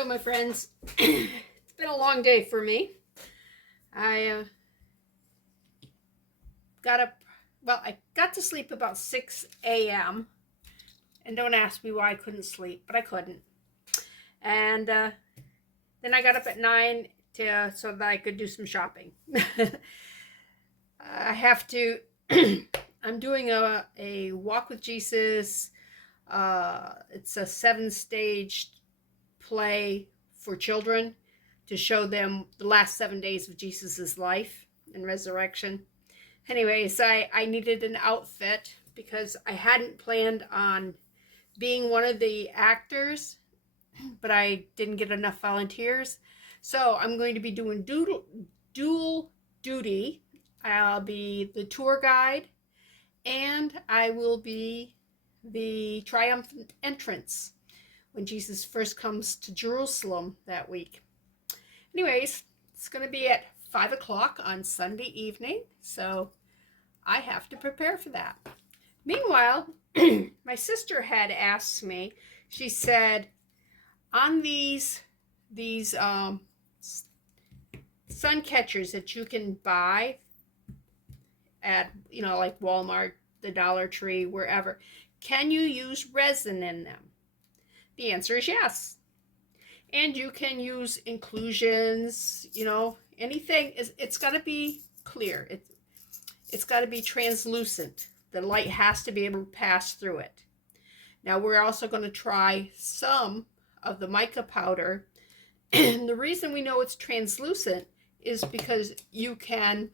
Hello, my friends. It's been a long day for me. I I got to sleep about 6 a.m. And don't ask me why I couldn't sleep, but I couldn't. And then I got up at 9 so that I could do some shopping. I have to, I'm doing a walk with Jesus. It's a 7-stage play for children to show them the last 7 days of Jesus's life and resurrection. Anyways, I needed an outfit because I hadn't planned on being one of the actors, but I didn't get enough volunteers. So I'm going to be doing dual duty. I'll be the tour guide and I will be the triumphant entrance when Jesus first comes to Jerusalem that week. Anyways, it's going to be at 5 o'clock on Sunday evening, so I have to prepare for that. Meanwhile, my sister had asked me, she said, on these sun catchers that you can buy at, like Walmart, the Dollar Tree, wherever, can you use resin in them? The answer is yes. And you can use inclusions, anything. It's got to be clear. It's got to be translucent. The light has to be able to pass through it. Now we're also going to try some of the mica powder. And the reason we know it's translucent is because you can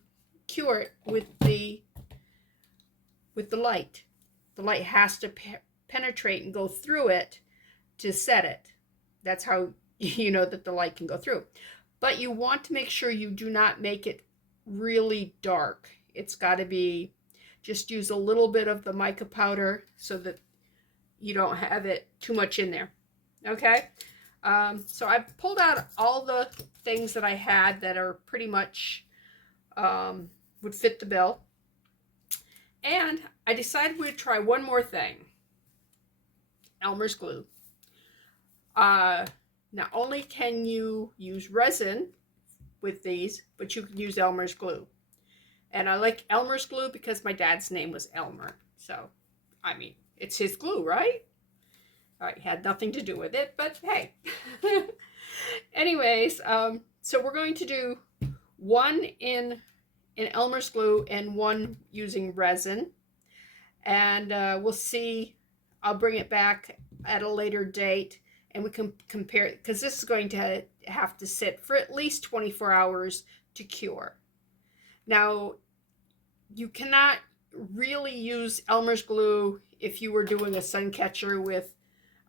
cure it with the light. The light has to penetrate and go through it to set it. That's how you know that the light can go through. But you want to make sure you do not make it really dark. It's got to be, just use a little bit of the mica powder so that you don't have it too much in there. Okay? So I pulled out all the things that I had that are pretty much would fit the bill. And I decided we'd try one more thing. Elmer's glue. Not only can you use resin with these, but you can use Elmer's glue. And I like Elmer's glue because my dad's name was Elmer. So, it's his glue, right? All right, had nothing to do with it, but hey. Anyways, so we're going to do one in Elmer's glue and one using resin. And we'll see. I'll bring it back at a later date and we can compare it, because this is going to have to sit for at least 24 hours to cure. Now, you cannot really use Elmer's glue if you were doing a sun catcher with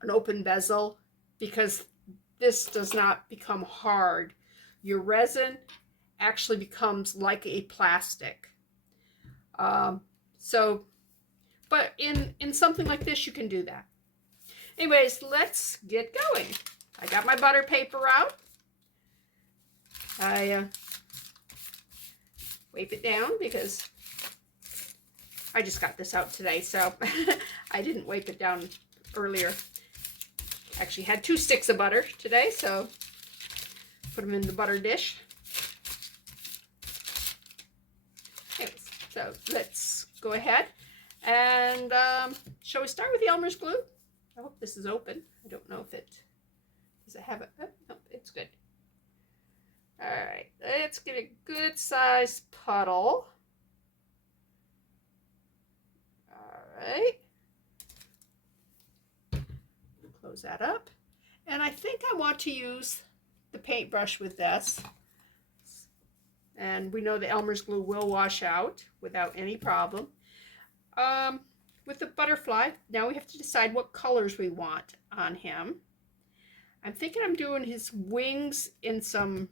an open bezel, because this does not become hard. Your resin actually becomes like a plastic. But in something like this, you can do that. Anyways, let's get going. I got my butter paper out. I wipe it down because I just got this out today, so I didn't wipe it down earlier. Actually had 2 sticks of butter today, so put them in the butter dish. Anyways, so let's go ahead and shall we start with the Elmer's glue? I hope this is open. I don't know if does it have it? Oh, no, it's good. All right, let's get a good sized puddle. All right. Close that up. And I think I want to use the paintbrush with this. And we know the Elmer's glue will wash out without any problem. With the butterfly, now we have to decide what colors we want on him. I'm thinking I'm doing his wings in some,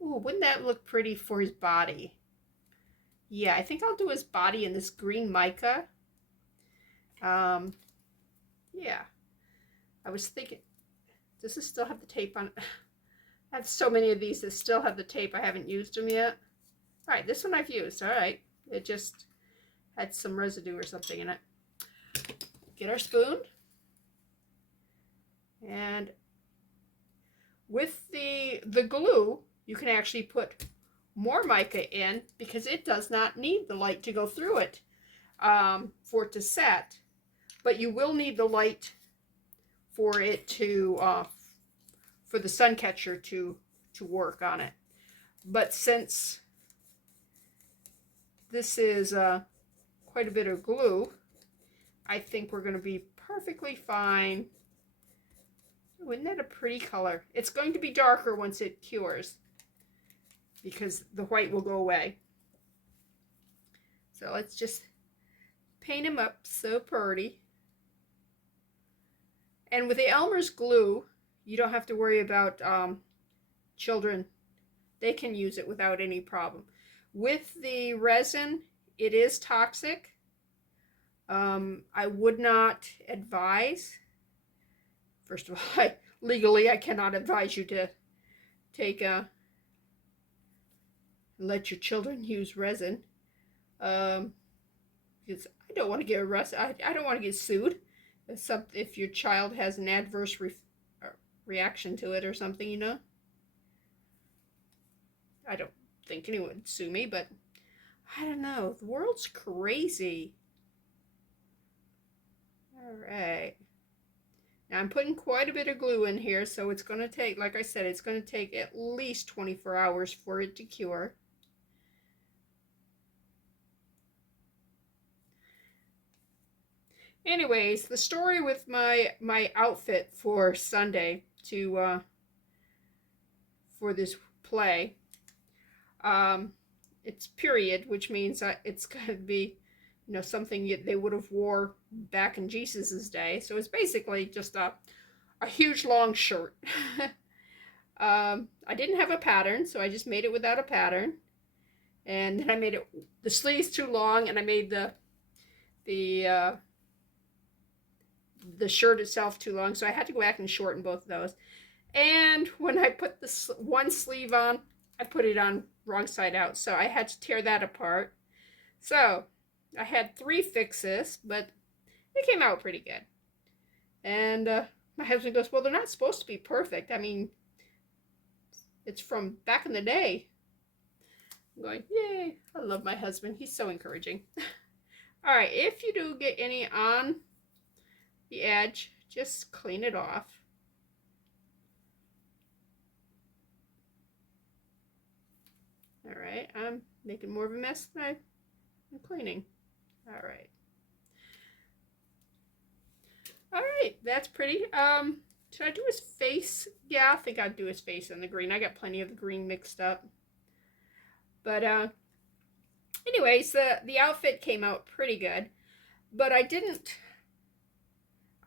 ooh, wouldn't that look pretty for his body? Yeah, I think I'll do his body in this green mica. Yeah. I was thinking, does this still have the tape on it? I have so many of these that still have the tape. I haven't used them yet. All right, this one I've used. All right. It just had some residue or something in it. Get our spoon. And With the glue, you can actually put more mica in because it does not need the light to go through it for it to set. But you will need the light for it to for the sun catcher to work on it. But since this is quite a bit of glue, I think we're going to be perfectly fine. Ooh, isn't that a pretty color? It's going to be darker once it cures because the white will go away. So let's just paint him up so pretty. And with the Elmer's glue, you don't have to worry about children. They can use it without any problem. With the resin, it is toxic. I would not advise. First of all, legally, I cannot advise you to take let your children use resin. Because I don't want to get arrested. I don't want to get sued if your child has an adverse reaction to it or something, you know. I don't think anyone would sue me, but I don't know. The world's crazy. All right. Now I'm putting quite a bit of glue in here, so it's going to take, like I said, it's going to take at least 24 hours for it to cure. Anyways, the story with my outfit for Sunday for this play, it's period, which means it's going to be, you know, something they would have wore back in Jesus's day. So it's basically just a huge long shirt. I didn't have a pattern, so I just made it without a pattern. And then I made it the sleeves too long, and I made the shirt itself too long, so I had to go back and shorten both of those. And when I put the one sleeve on, I put it on wrong side out, so I had to tear that apart. So I had 3 fixes, but it came out pretty good. And my husband goes, well, they're not supposed to be perfect. I mean, it's from back in the day. I'm going, yay, I love my husband. He's so encouraging. All right, if you do get any on the edge, just clean it off. All right, I'm making more of a mess than I'm cleaning. All right. All right, that's pretty. Should I do his face? Yeah, I think I'd do his face in the green. I got plenty of the green mixed up. But anyways, the outfit came out pretty good. But I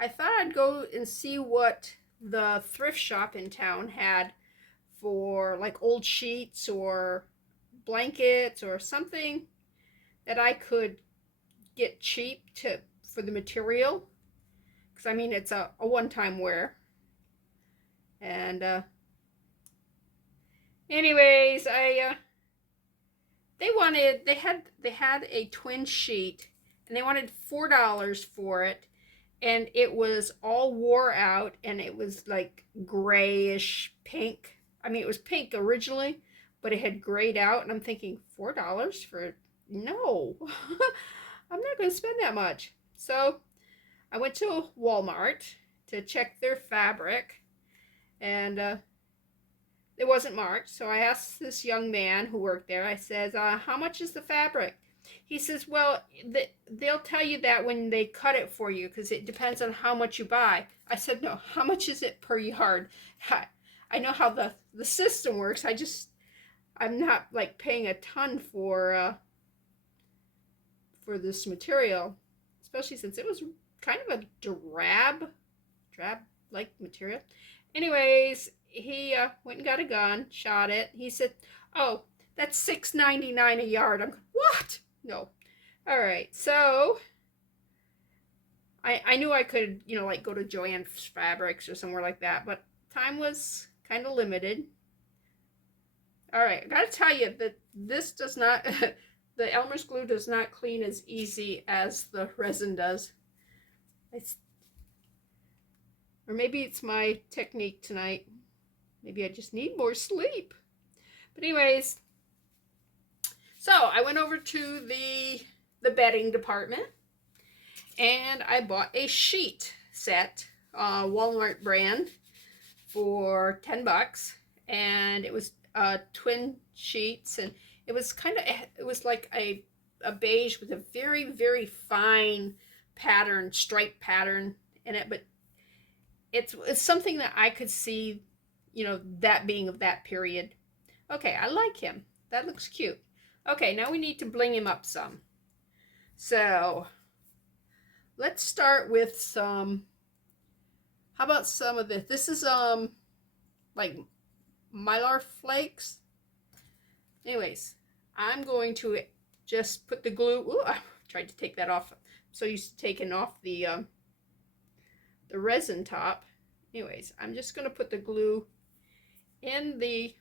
thought I'd go and see what the thrift shop in town had for like old sheets or blankets or something that I could get cheap for the material. Because I mean, it's a one-time wear. And anyways, they had a twin sheet, and they wanted $4 for it, and it was all wore out, and it was like grayish pink. I mean, it was pink originally, but it had grayed out, and I'm thinking, $4 for, no, I'm not going to spend that much. So I went to Walmart to check their fabric, and it wasn't marked. So I asked this young man who worked there, I says, how much is the fabric? He says, well, they'll tell you that when they cut it for you, because it depends on how much you buy. I said, no, how much is it per yard? I know how the system works. I'm not like paying a ton for this material, especially since it was kind of a drab like material. Anyways, he went and got a gun, shot it. He said, oh, that's $6.99 a yard. I'm going, what? No. All right, so I knew I could, you know, like go to Joann's Fabrics or somewhere like that, but time was kind of limited. All right, I gotta tell you that this does not, the Elmer's glue does not clean as easy as the resin does. Or maybe it's my technique tonight. Maybe I just need more sleep. But anyways, so I went over to the bedding department and I bought a sheet set, Walmart brand, for $10, and it was twin sheets, and it was it was like a beige with a very fine pattern, stripe pattern in it, but it's something that I could see, that being of that period. Okay, I like him. That looks cute. Okay, now we need to bling him up some. So let's start with some. How about some of this? This is like mylar flakes. Anyways, I'm going to just put the glue. Ooh, I tried to take that off. I'm so used to taking off the resin top. Anyways, I'm just going to put the glue in the.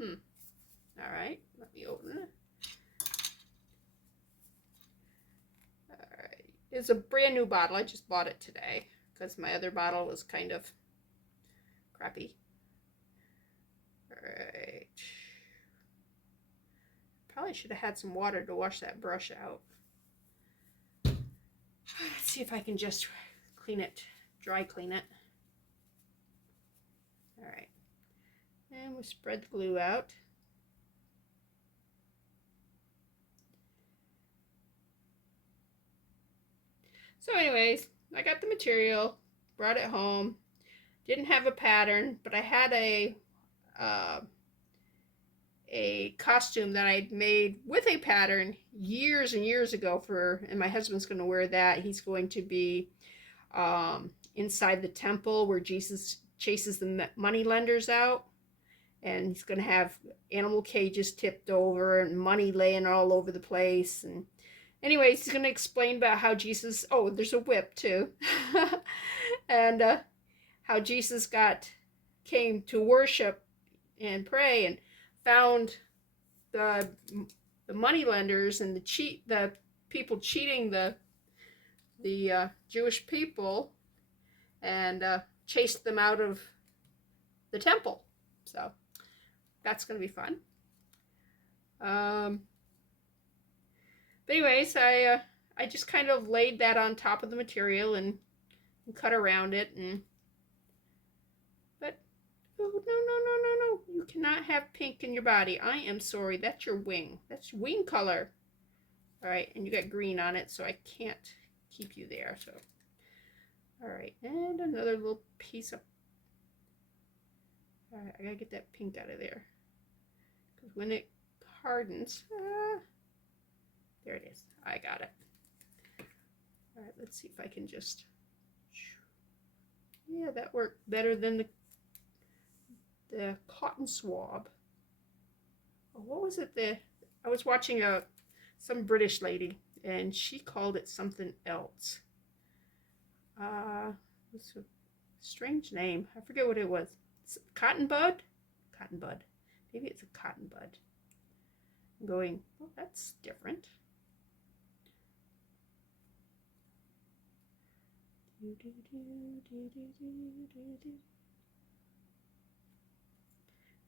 All right, let me open it. All right, it's a brand new bottle. I just bought it today because my other bottle was kind of crappy. All right. Probably should have had some water to wash that brush out. Let's see if I can just clean it, dry clean it. All right. And we'll spread the glue out. So anyways, I got the material, brought it home. Didn't have a pattern, but I had a costume that I'd made with a pattern years and years ago and my husband's going to wear that. He's going to be inside the temple where Jesus chases the money lenders out, and he's going to have animal cages tipped over and money laying all over the place. And anyways, he's going to explain about how Jesus, oh, there's a whip too, and how Jesus came to worship and pray and found the money lenders and the people cheating the Jewish people, and chased them out of the temple. So that's going to be fun. But anyways, I just kind of laid that on top of the material and cut around it, but oh, no, you cannot have pink in your body. I am sorry, that's your wing. That's wing color. All right, and you got green on it, so I can't keep you there. So, all right, and another little piece of. All right, I gotta get that pink out of there, because when it hardens, there it is. I got it. All right, let's see if I can just. Yeah, that worked better than the cotton swab. Oh, what was it? I was watching some British lady, and she called it something else. It's a strange name. I forget what it was. Cotton bud? Cotton bud. Maybe it's a cotton bud. I'm going, well, that's different.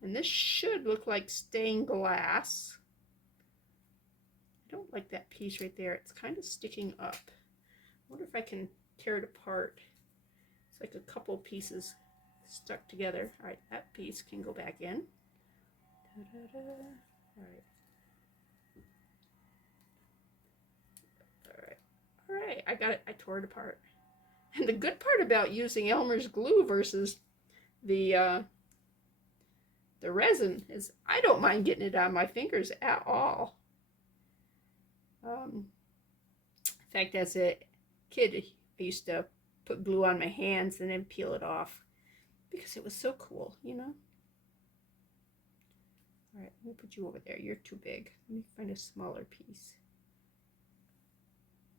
And this should look like stained glass. I don't like that piece right there. It's kind of sticking up. I wonder if I can tear it apart. It's like a couple pieces stuck together. All right, that piece can go back in. Da-da-da. All right. All right, I got it. I tore it apart. And the good part about using Elmer's glue versus the resin is I don't mind getting it on my fingers at all. In fact, as a kid, I used to put glue on my hands and then peel it off because it was so cool, you know? All right, let me put you over there. You're too big. Let me find a smaller piece.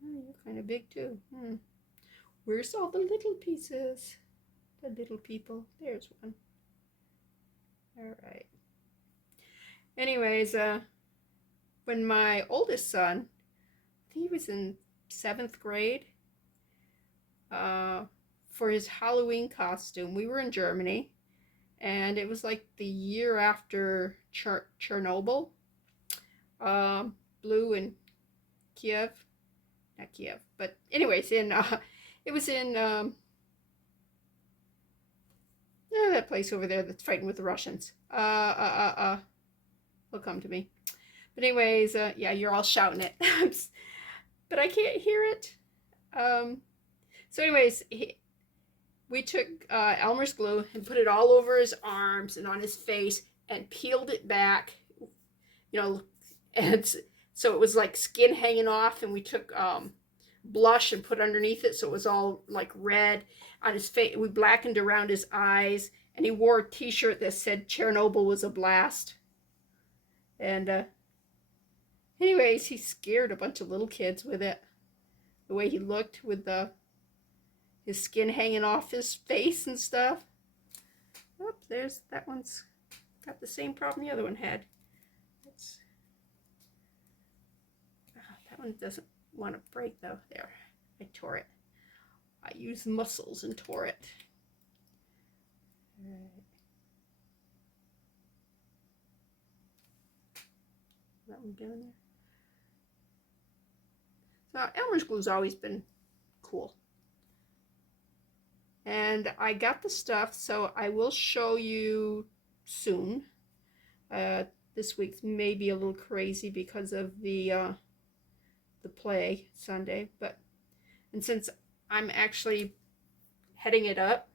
Oh, you're kind of big too. Where's all the little pieces? The little people. There's one. All right. Anyways, when my oldest son, I think he was in 7th grade, for his Halloween costume. We were in Germany, and it was like the year after Chernobyl. Blue in Kiev, not Kiev, but anyways, it was in that place over there that's fighting with the Russians. Will come to me. But anyways, yeah, you're all shouting it, but I can't hear it. So anyways, we took Elmer's glue and put it all over his arms and on his face and peeled it back, you know, and so it was like skin hanging off, and we took blush and put underneath it so it was all like red on his face. We blackened around his eyes, and he wore a t-shirt that said Chernobyl was a blast. And anyways, he scared a bunch of little kids with it, the way he looked with his skin hanging off his face and stuff. Oh, there's that one's got the same problem the other one had. That one doesn't want to break though. There, I tore it. I used muscles and tore it. All right. That one go in there. So Elmer's glue's always been cool. And I got the stuff, so I will show you soon. This week's may be a little crazy because of the play Sunday, and since I'm actually heading it up,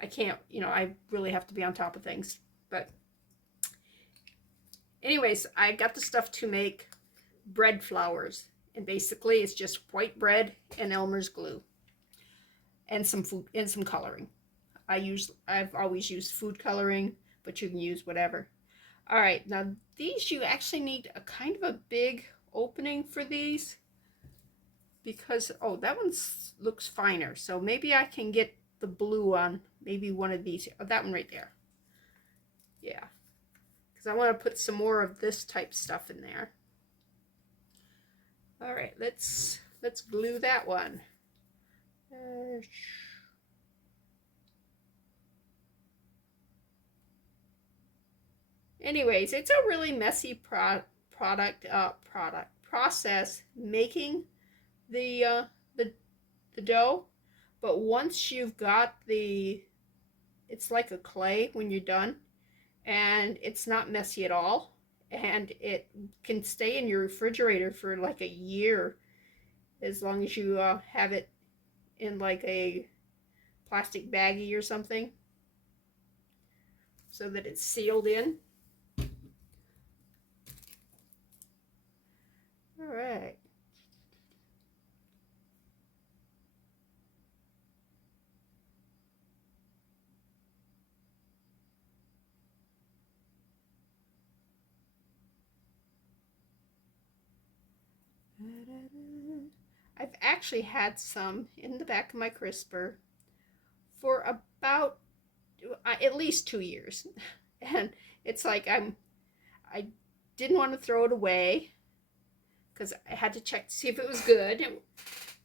I can't, I really have to be on top of things. But anyways, I got the stuff to make bread flowers, and basically it's just white bread and Elmer's glue and some food and some coloring. I've always used food coloring, but you can use whatever. All right, now these, you actually need a kind of a big opening for these, because that one looks finer, so maybe I can get the blue on maybe one of these. That one right there, yeah, because I want to put some more of this type stuff in there. All right, let's glue that one. Anyways, it's a really messy process making the dough, but once you've got it's like a clay when you're done, and it's not messy at all, and it can stay in your refrigerator for like a year, as long as you have it in like a plastic baggie or something, so that it's sealed in. All right. I've actually had some in the back of my crisper for about at least 2 years, and it's like I didn't want to throw it away because I had to check to see if it was good.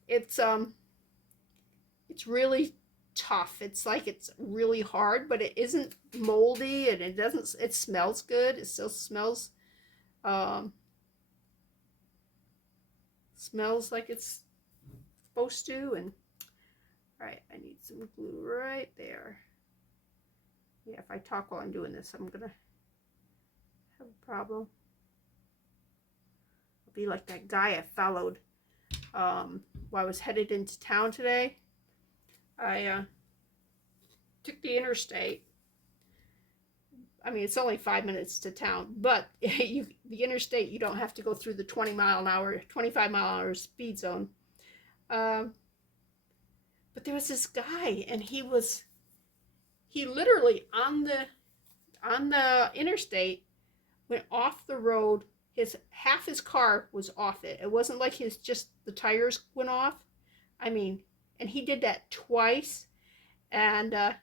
It's really tough. It's like it's really hard, but it isn't moldy, and it smells good. It still smells like it's supposed to. And all right, I need some glue right there. Yeah, if I talk while I'm doing this, I'm gonna have a problem. I'll be like that guy I followed while I was headed into town today. I took the interstate. I mean, it's only 5 minutes to town, but the interstate, you don't have to go through the 25 mile an hour speed zone. But there was this guy, and he literally on the interstate went off the road. Half his car was off it. It wasn't like just the tires went off. I mean, and he did that twice, and I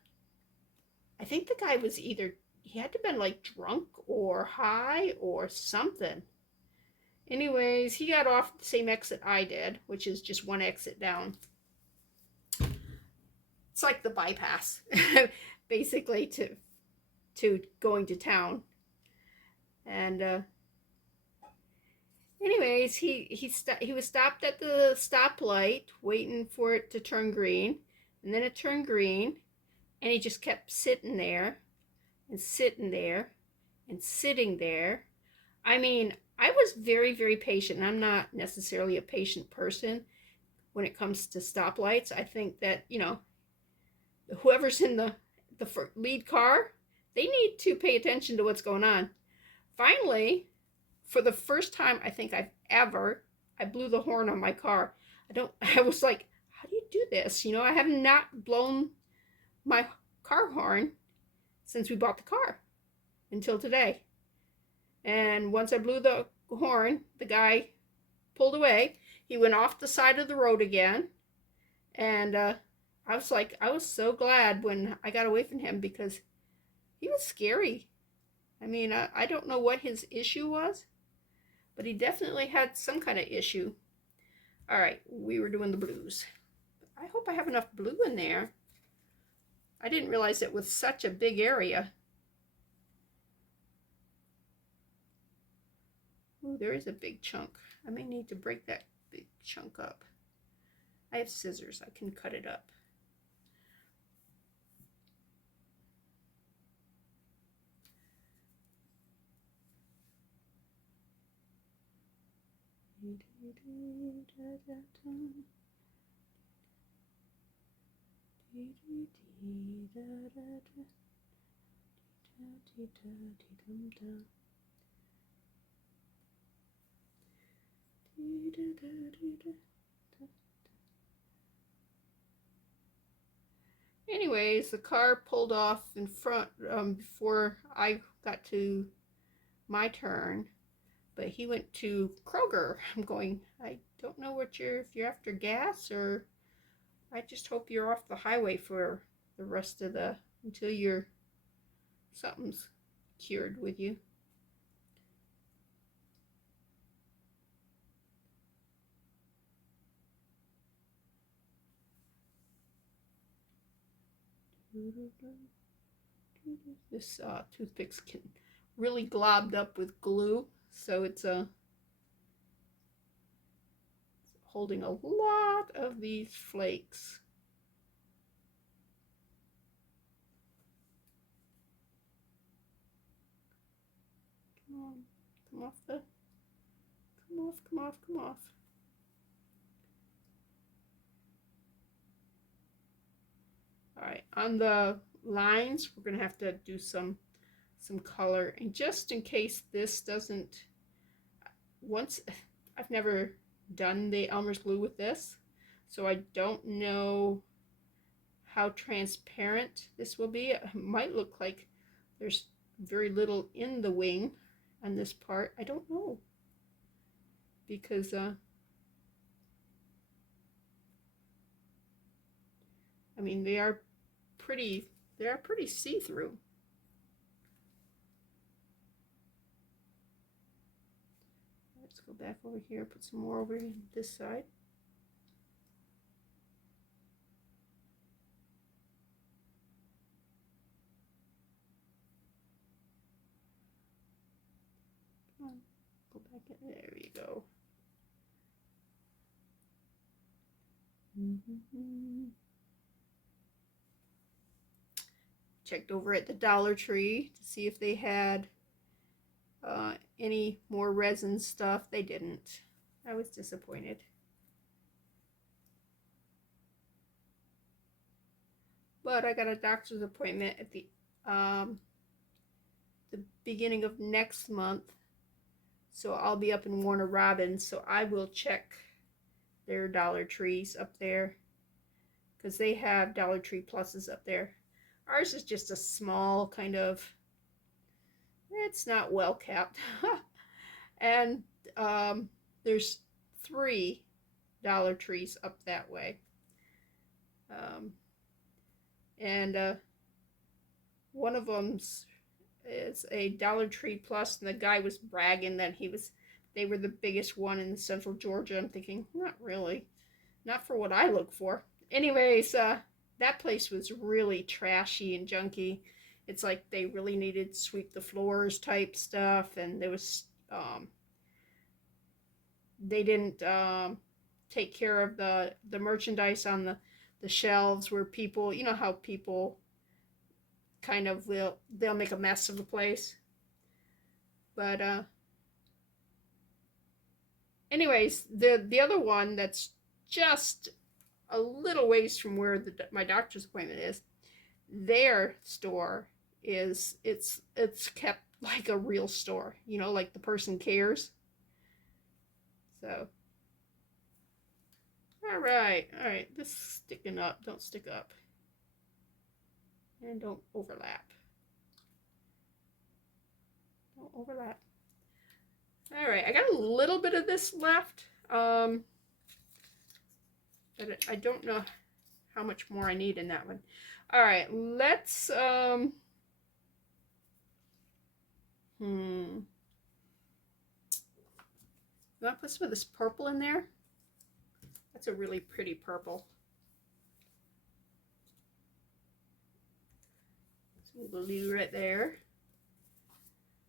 think the guy was he had to have been like drunk or high or something. Anyways, he got off the same exit I did, which is just one exit down. It's like the bypass, basically, to going to town. And anyways, he was stopped at the stoplight, waiting for it to turn green, and then it turned green, and he just kept sitting there and sitting there and sitting there. I mean, I was very, very patient. I'm not necessarily a patient person when it comes to stoplights. I think that, whoever's in the lead car, they need to pay attention to what's going on. Finally, for the first time I think I blew the horn on my car. I was like, how do you do this? I have not blown my car horn since we bought the car until today. And once I blew the horn, the guy pulled away. He went off the side of the road again. And I was so glad when I got away from him, because he was scary. I mean, I don't know what his issue was, but he definitely had some kind of issue. All right, we were doing the blues. I hope I have enough blue in there. I didn't realize it was such a big area. Oh, there is a big chunk. I may need to break that big chunk up. I have scissors. I can cut it up. Anyways, the car pulled off in front before I got to my turn, but he went to Kroger. I'm going, I don't know if you're after gas, or I just hope you're off the highway for the rest of until something's cured with you. This toothpick's really globbed up with glue, so it's holding a lot of these flakes. Come on, come off. All right, on the lines, we're gonna have to do some color, and just in case this doesn't, I've never done the Elmer's glue with this, so I don't know how transparent this will be. It might look like there's very little in the wing on this part. I don't know, because I mean, they are pretty see-through. Let's go back over here, put some more over this side. Come on, go back in. There you go. Checked over at the Dollar Tree to see if they had any more resin stuff. They didn't. I was disappointed. But I got a doctor's appointment at the beginning of next month, so I'll be up in Warner Robins, so I will check their Dollar Trees up there, because they have Dollar Tree Pluses up there. Ours is just a small kind of, it's not well kept. And there's 3 Dollar Trees up that way. And one of them's is a Dollar Tree Plus, and the guy was bragging that they were the biggest one in Central Georgia. I'm thinking, not really, not for what I look for. Anyways, that place was really trashy and junky. It's like they really needed to sweep the floors type stuff, and there was they didn't take care of the merchandise on the shelves where people, you know how people kind of they'll make a mess of the place. But anyways, the other one that's just a little ways from where my doctor's appointment is, their store is it's kept like a real store, you know, like the person cares. So all right, this is sticking up. Don't stick up, and don't overlap. Don't overlap. All right, I got a little bit of this left, but I don't know how much more I need in that one. All right, let's you want to put some of this purple in there? That's a really pretty purple. Some glue right there.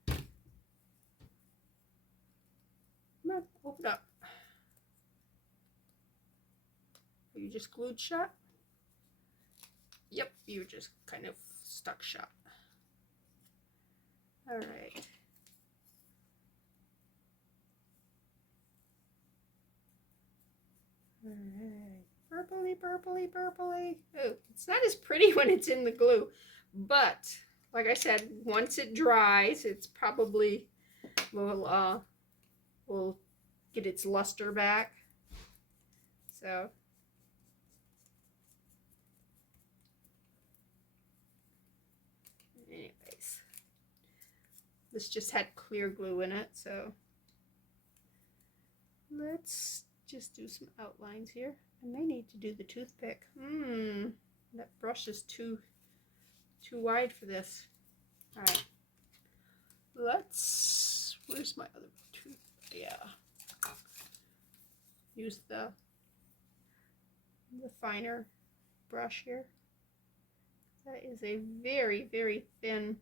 Come on, open up. Are you just glued shut? Yep, you're just kind of stuck shut. All right. All right. Purpley, purpley, purpley. Oh, it's not as pretty when it's in the glue, but like I said, once it dries, it's probably will get its luster back. So anyways, this just had clear glue in it, so let's just do some outlines here. I may need to do the toothpick. That brush is too wide for this. All right, where's my other tooth? Yeah, use the finer brush here. That is a very, very thin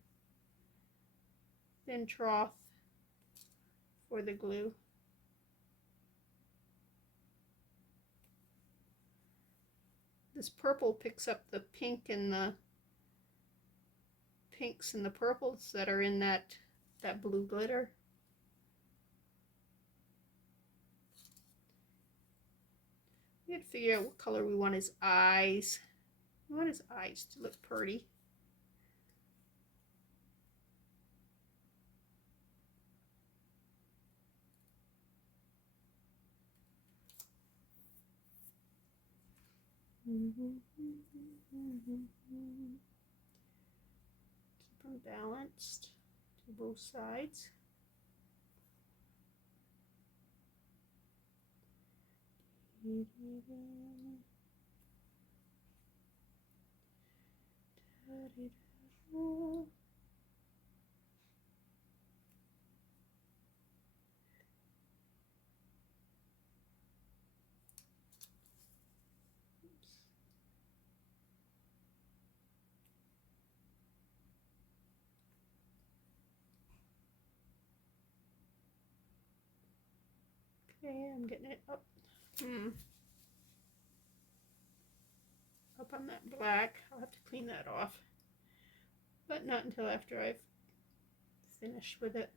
trough for the glue. This purple picks up the pink and the pinks and the purples that are in that blue glitter. We had to figure out what color we want his eyes. We want his eyes to look pretty. Keep them balanced to both sides. Okay, I'm getting it up. Up on that black. I'll have to clean that off, but not until after I've finished with it.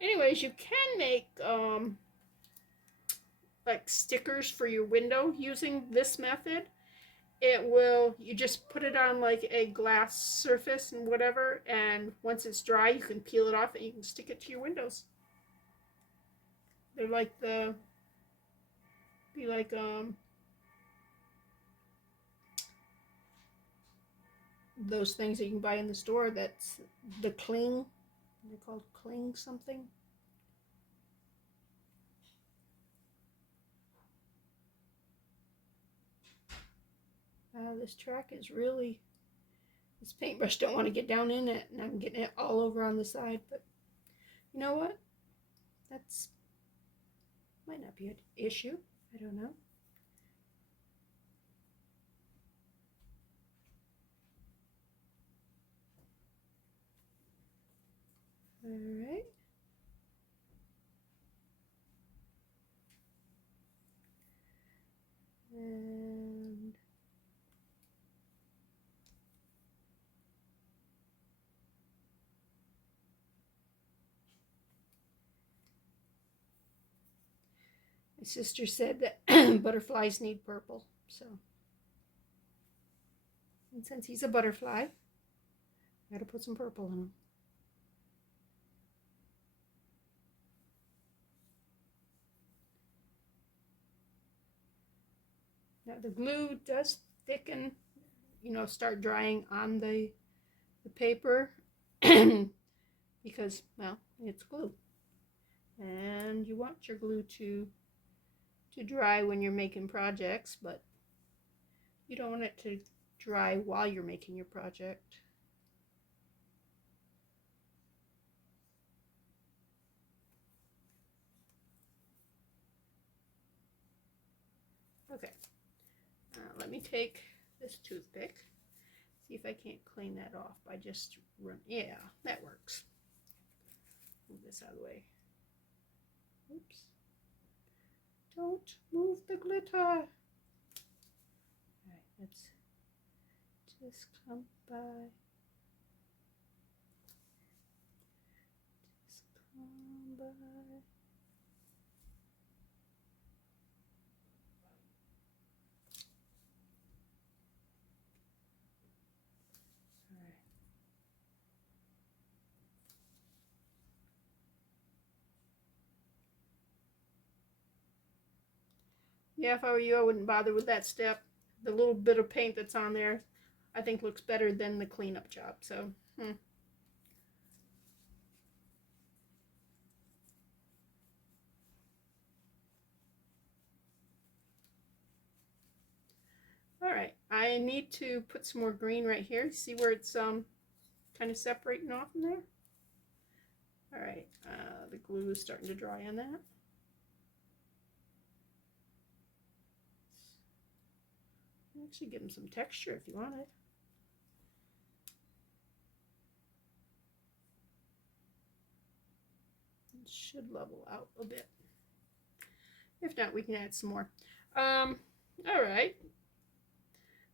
Anyways, you can make like stickers for your window using this method. You just put it on like a glass surface and whatever, and once it's dry you can peel it off and you can stick it to your windows. They're like those things that you can buy in the store, that's the cling. They're called cling something. This track is really, this paintbrush don't want to get down in it, and I'm getting it all over on the side, but you know what? That's might not be an issue. I don't know. All right. And my sister said that butterflies need purple, so. And since he's a butterfly, I gotta put some purple in him. Now the glue does thicken, start drying on the paper because, well, it's glue. And you want your glue to dry when you're making projects, but you don't want it to dry while you're making your project. Okay, let me take this toothpick, see if I can't clean that off by just yeah, that works. Move this out of the way. Oops. Don't move the glitter. All right, let's just come by. Just come by. Yeah, if I were you, I wouldn't bother with that step. The little bit of paint that's on there, I think looks better than the cleanup job. So, All right, I need to put some more green right here. See where it's kind of separating off in there? All right, the glue is starting to dry on that. Actually give them some texture if you want it. It should level out a bit. If not, we can add some more. All right.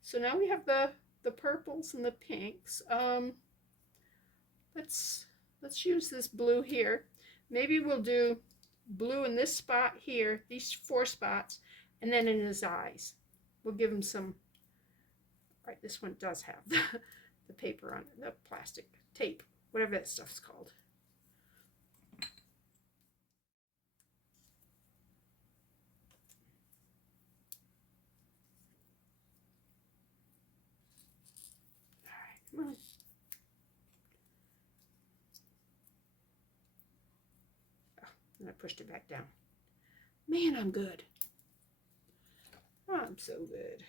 So now we have the purples and the pinks. Let's use this blue here. Maybe we'll do blue in this spot here, these 4 spots, and then in his eyes. We'll give him some. All right, this one does have the paper on it, the plastic tape, whatever that stuff's called. All right, come on. Oh, and I pushed it back down. Man, I'm good. I'm so good.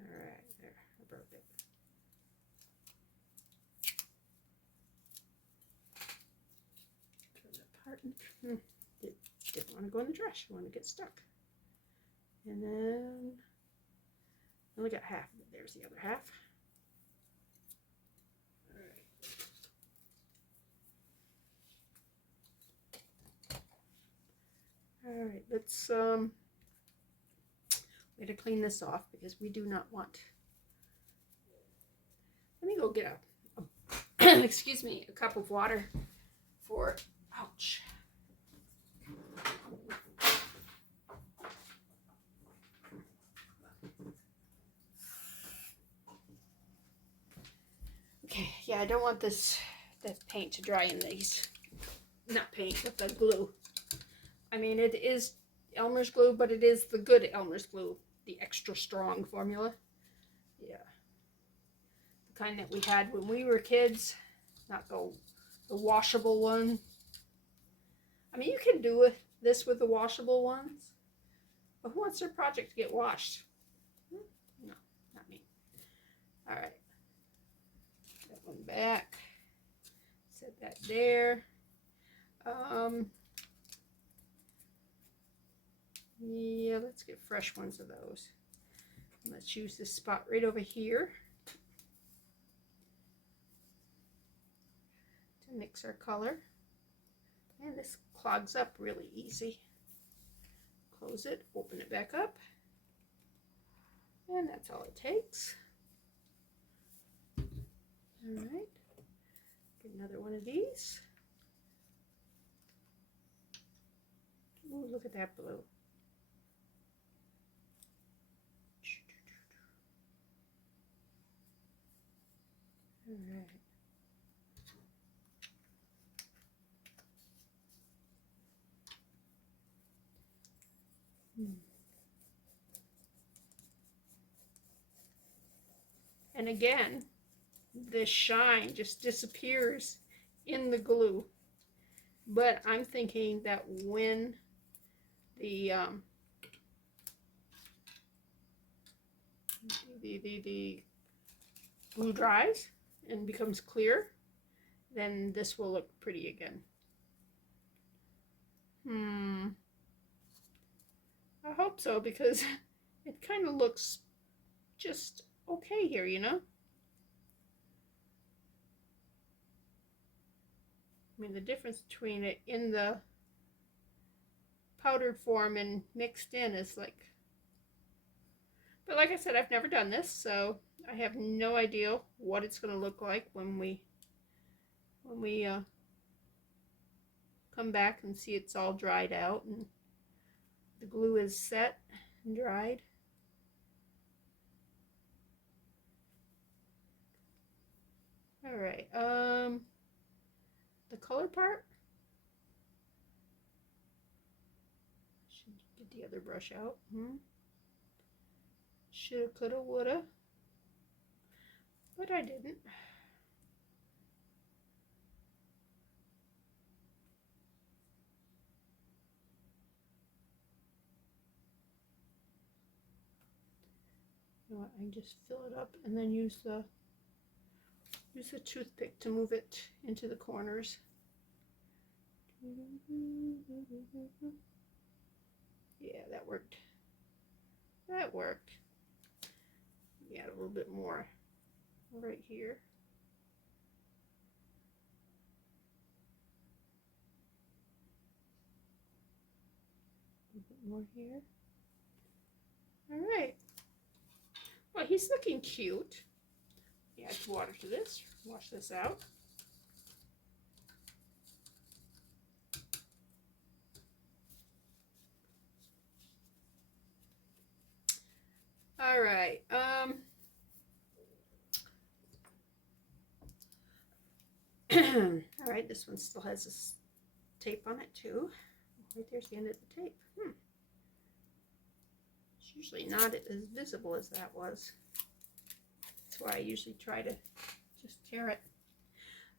All right, there, I broke it. Throw that part in. Didn't want to go in the trash. I want to get stuck. And then I only got half of it. There's the other half. All right, let's we had to clean this off because we do not want. Let me go get a excuse me, a cup of water for. Ouch. Okay, yeah, I don't want that paint to dry in these. Not paint, but the glue. I mean, it is Elmer's glue, but it is the good Elmer's glue, the extra strong formula. Yeah. The kind that we had when we were kids, not the washable one. I mean, you can do this with the washable ones, but who wants their project to get washed? No, not me. All right. That one back. Set that there. Yeah, let's get fresh ones of those. And let's use this spot right over here to mix our color. And this clogs up really easy. Close it, open it back up, and that's all it takes. All right, get another one of these. Ooh, look at that blue. All right. And again, this shine just disappears in the glue. But I'm thinking that when the glue dries and becomes clear, then this will look pretty again. I hope so, because it kind of looks just okay here, you know? I mean, the difference between it in the powdered form and mixed in is like... But like I said, I've never done this, so I have no idea what it's going to look like when we come back and see it's all dried out and the glue is set and dried. All right, the color part. Should get the other brush out. Shoulda, coulda, woulda, but I didn't. You know what, I can just fill it up and then use the toothpick to move it into the corners. Yeah, that worked. That worked. Yeah, a little bit more right here. A little bit more here. All right. Well, he's looking cute. Add water to this. Wash this out. All right. All right, this one still has this tape on it too. Right there's the end of the tape. It's usually not as visible as that was. That's why I usually try to just tear it.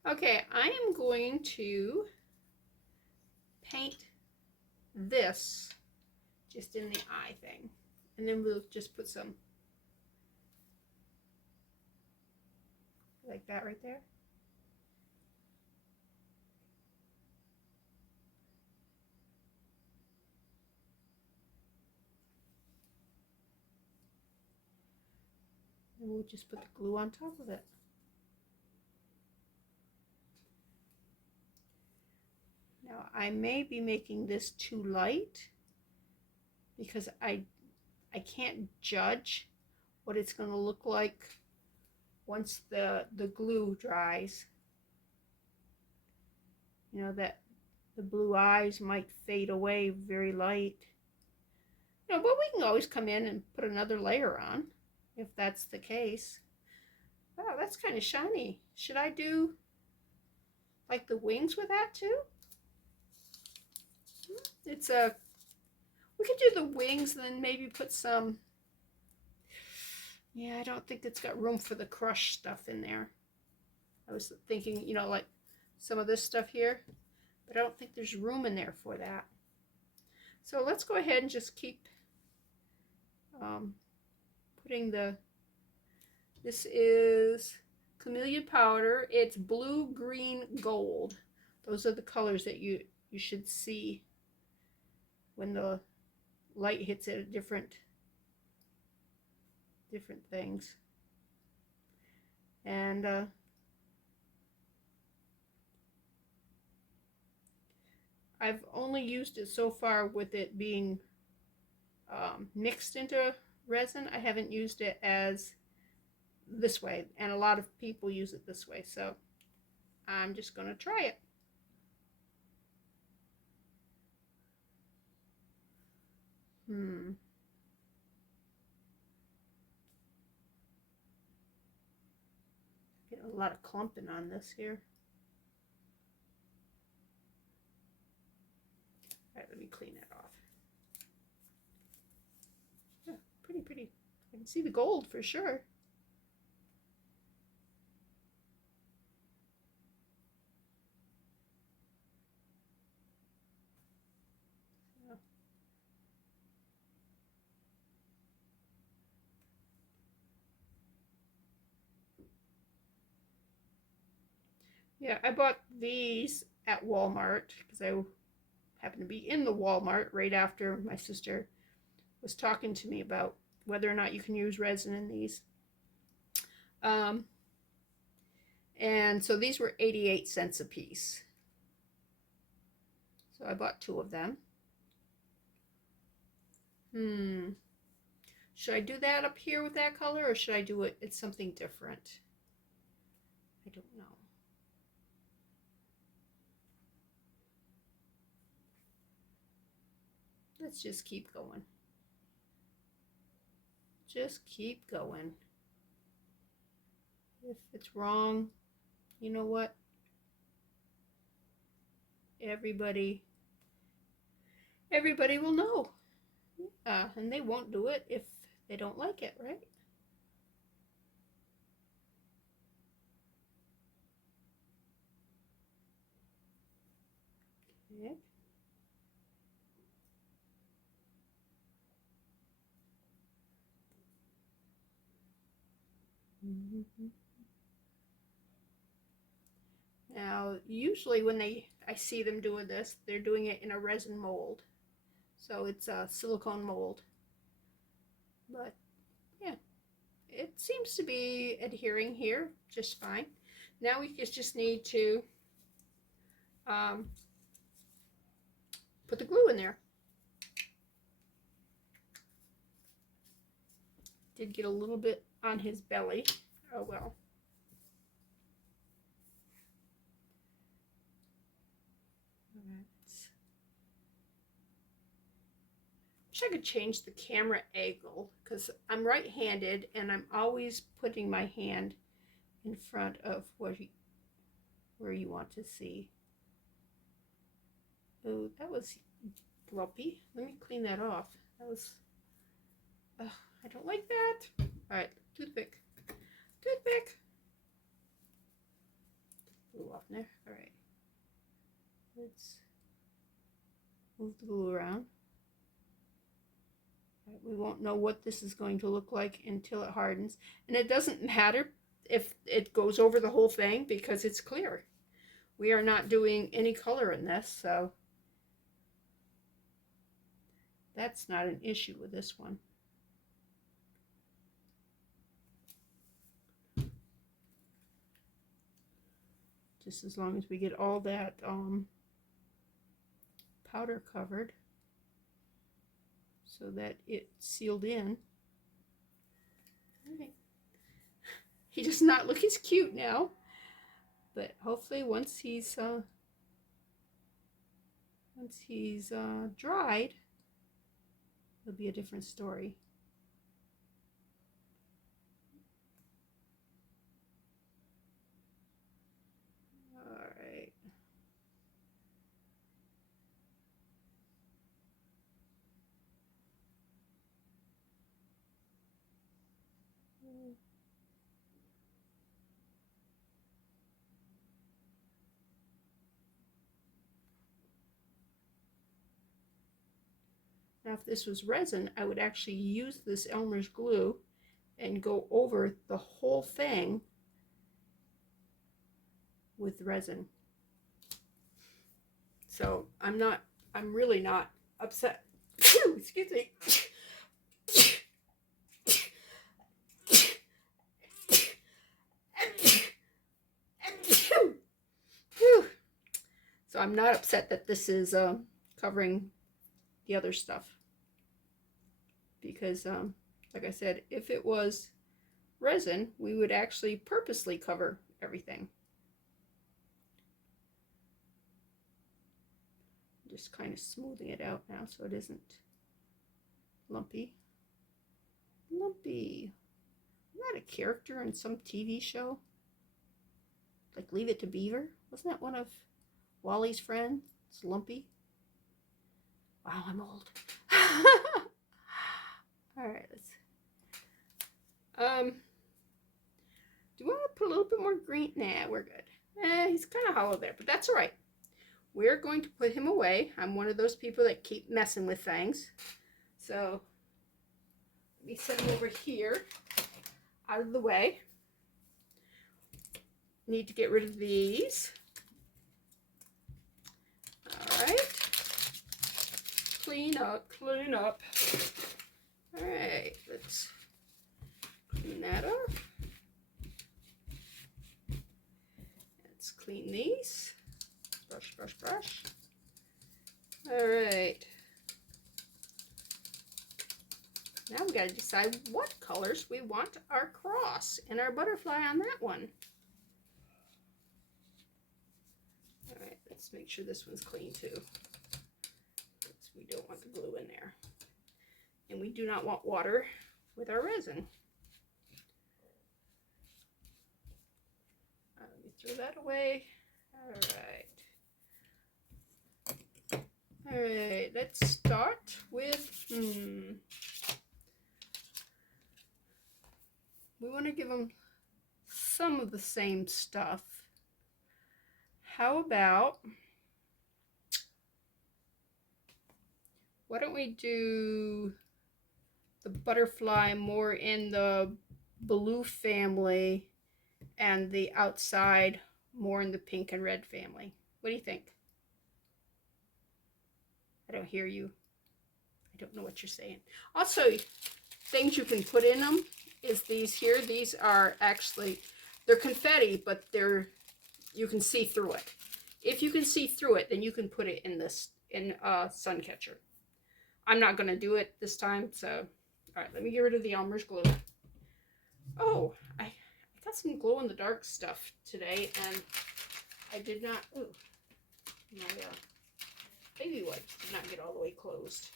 Okay, I am going to paint this just in the eye thing. And then we'll just put some like that right there. And we'll just put the glue on top of it. Now I may be making this too light because I can't judge what it's going to look like once the glue dries. You know, that the blue eyes might fade away very light. You know, but we can always come in and put another layer on if that's the case. Wow, that's kind of shiny. Should I do like the wings with that too? It's a... We could do the wings and then maybe put some... Yeah, I don't think it's got room for the crushed stuff in there. I was thinking, you know, like some of this stuff here, but I don't think there's room in there for that. So let's go ahead and just keep putting the... This is chameleon powder. It's blue, green, gold. Those are the colors that you should see when the light hits it at different things. And I've only used it so far with it being mixed into resin. I haven't used it as this way, and a lot of people use it this way, so I'm just going to try it. Get a lot of clumping on this here. All right, let me clean that off. Yeah, pretty. I can see the gold for sure. Yeah, I bought these at Walmart because I happened to be in the Walmart right after my sister was talking to me about whether or not you can use resin in these. And so these were 88 cents a piece. So I bought 2 of them. Should I do that up here with that color, or should I do it? It's something different. I don't know. Let's just keep going. Just keep going. If it's wrong, you know what? Everybody will know. And they won't do it if they don't like it, right? Okay. Now, usually when I see them doing this, they're doing it in a resin mold. So it's a silicone mold. But yeah, it seems to be adhering here just fine. Now we just need to put the glue in there. Did get a little bit on his belly. Oh well. Wish I could change the camera angle because I'm right-handed and I'm always putting my hand in front of where you want to see. Oh, that was lumpy. Let me clean that off. That was, I don't like that. All right, toothpick. Glue off there. All right. Let's move the glue around. Right, we won't know what this is going to look like until it hardens. And it doesn't matter if it goes over the whole thing because it's clear. We are not doing any color in this, so that's not an issue with this one. Just as long as we get all that powder covered so that it's sealed in. All right. He does not look as cute now, but hopefully once he's dried, it'll be a different story. All right. Now, if this was resin, I would actually use this Elmer's glue and go over the whole thing with resin. So I'm really not upset. Excuse me. I'm not upset that this is covering the other stuff, because like I said, if it was resin, we would actually purposely cover everything. Just kind of smoothing it out now so it isn't lumpy. Lumpy. Isn't that a character in some TV show? Like Leave It to Beaver? Wasn't that one of Wally's friends? It's Lumpy. Wow, I'm old. Alright, let's do I want to put a little bit more green? Nah, we're good. He's kind of hollow there, but that's all right. We're going to put him away. I'm one of those people that keep messing with things. So let me set him over here, out of the way. Need to get rid of these. All right. Clean up, clean up. All right, let's clean that up. Let's clean these. Brush, brush, brush. All right. Now we got to decide what colors we want our cross and our butterfly on that one. All right, let's make sure this one's clean too, because we don't want the glue in there. And we do not want water with our resin. Let me throw that away. All right. All right, let's start with, we want to give them some of the same stuff. How about, why don't we do the butterfly more in the blue family and the outside more in the pink and red family? What do you think? I don't hear you. I don't know what you're saying. Also, things you can put in them is these here. These are actually, they're confetti, but you can see through it. If you can see through it, then you can put it in this, in Suncatcher. I'm not going to do it this time, so, all right, let me get rid of the Elmer's glue. Oh, I got some glow-in-the-dark stuff today, and I did not, ooh, my baby wipes did not get all the way closed.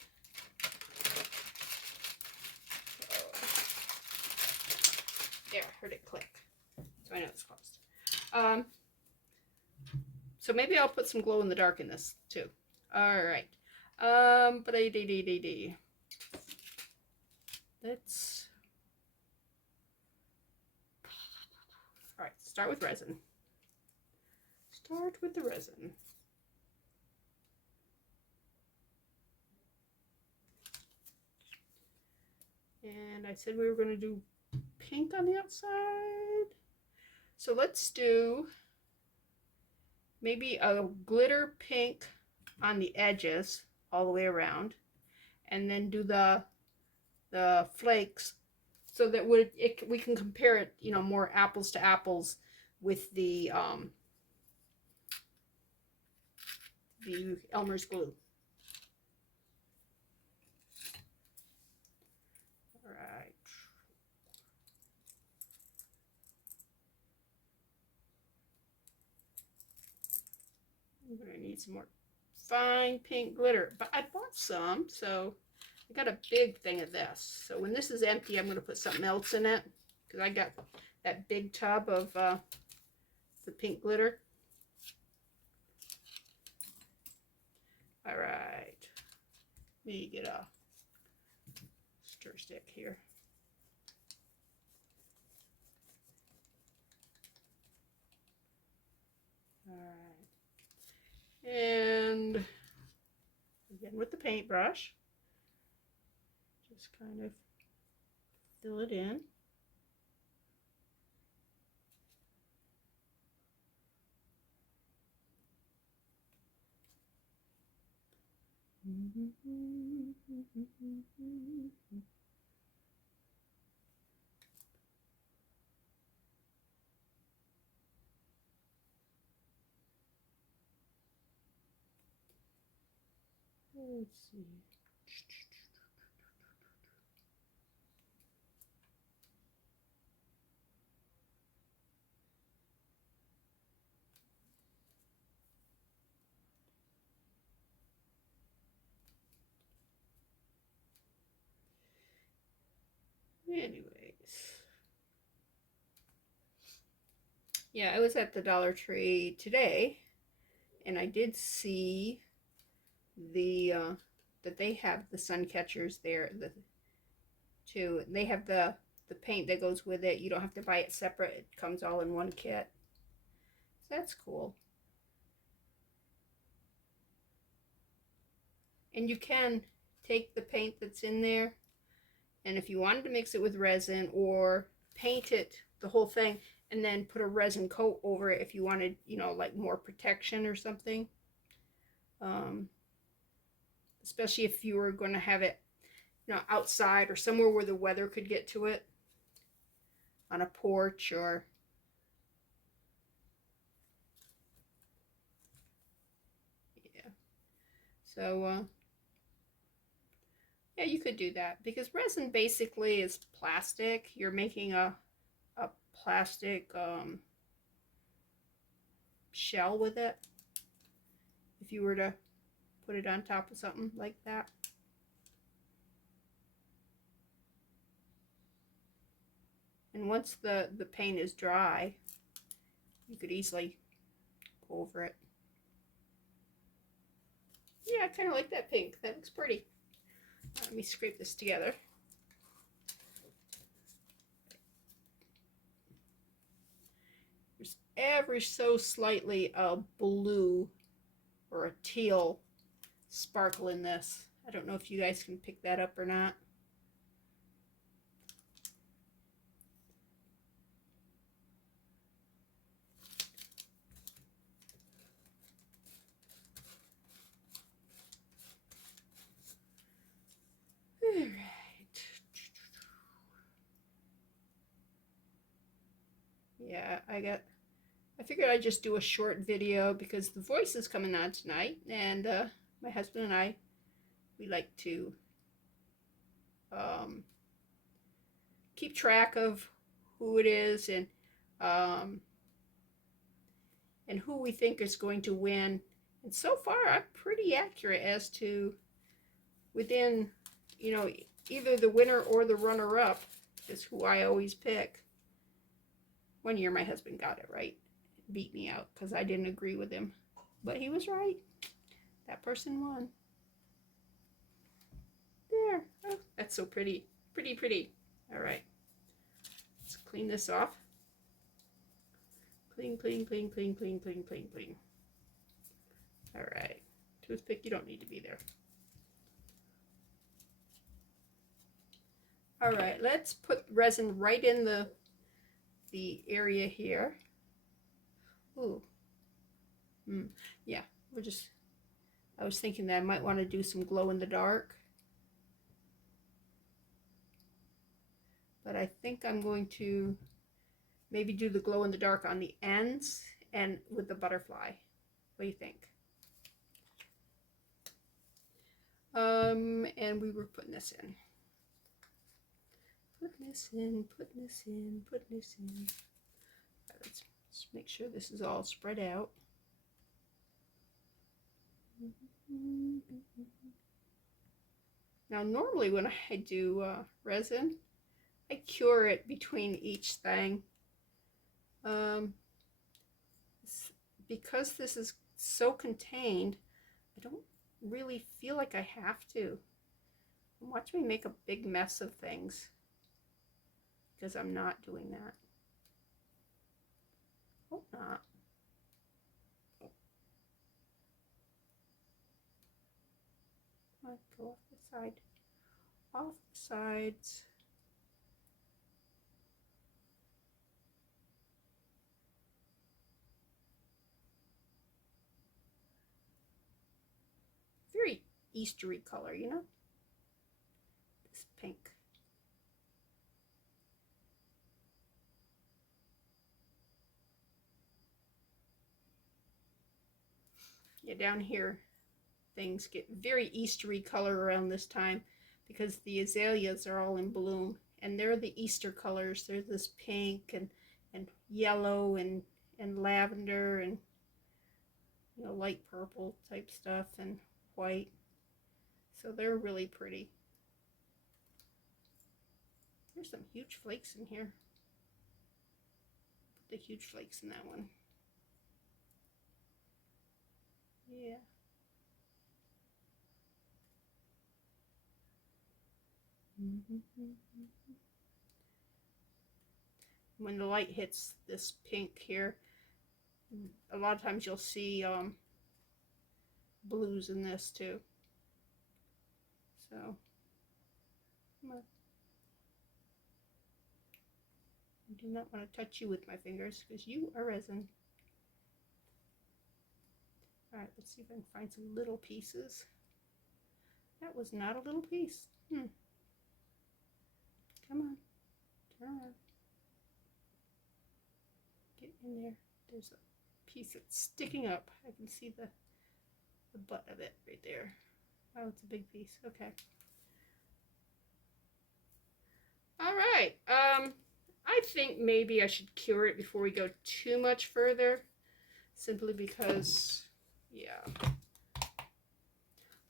There, heard it click. So I know it's closed. So maybe I'll put some glow in the dark in this too. All right. Let's. All right. Start with resin. Start with the resin. And I said we were going to do pink on the outside. So let's do maybe a glitter pink on the edges all the way around, and then do the flakes so that we can compare it, you know, more apples to apples with the Elmer's glue. All right. I'm gonna need some more fine pink glitter, but I bought some, so I got a big thing of this. So when this is empty, I'm going to put something else in it, because I got that big tub of the pink glitter. All right, let me get a stir stick here. All right, and again with the paintbrush, just kind of fill it in. Let's see. Anyways. Yeah, I was at the Dollar Tree today, and I did see the that they have the Suncatchers there. Too. They have the paint that goes with it. You don't have to buy it separate. It comes all in one kit. So that's cool. And you can take the paint that's in there, and if you wanted to mix it with resin or paint it the whole thing and then put a resin coat over it if you wanted, you know, like more protection or something. Um, Especially if you were going to have it, you know, outside or somewhere where the weather could get to it, on a porch or yeah. So yeah, you could do that because resin basically is plastic. You're making a plastic shell with it if you were to put it on top of something like that. And once the paint is dry, you could easily go over it. Yeah, I kind of like that pink. That looks pretty. Let me scrape this together. There's ever so slightly a blue or a teal sparkle in this. I don't know if you guys can pick that up or not. All right. Yeah, I figured I'd just do a short video because the voice is coming on tonight, and my husband and I, we like to um, keep track of who it is um, and who we think is going to win. And so far, I'm pretty accurate as to within, you know, either the winner or the runner-up is who I always pick. One year, my husband got it right, beat me out because I didn't agree with him, but he was right. That person won. There. Oh, that's so pretty. Pretty, pretty. All right. Let's clean this off. Clean, clean, clean, clean, clean, clean, clean, clean. All right. Toothpick, you don't need to be there. All right, let's put resin right in the area here. Ooh. Yeah, I was thinking that I might want to do some glow in the dark. But I think I'm going to maybe do the glow in the dark on the ends and with the butterfly. What do you think? And we were putting this in. Putting this in, putting this in, putting this in. Right, let's make sure this is all spread out. Now, normally when I do resin, I cure it between each thing. Because this is so contained, I don't really feel like I have to. Watch me make a big mess of things because I'm not doing that. Hope not. Go off the side. Off the sides. Very Eastery color, you know? This pink. Yeah, down here, things get very Eastery color around this time because the azaleas are all in bloom, and they're the Easter colors. They're this pink and yellow and lavender and light purple type stuff and white. So they're really pretty. There's some huge flakes in here. Put the huge flakes in that one. Yeah. When the light hits this pink here, a lot of times you'll see blues in this too. So, I do not want to touch you with my fingers because you are resin. Alright, let's see if I can find some little pieces. That was not a little piece. Come on, turn around. Get in there. There's a piece that's sticking up. I can see the butt of it right there. Oh, it's a big piece. Okay. Alright, I think maybe I should cure it before we go too much further. Simply because, yeah.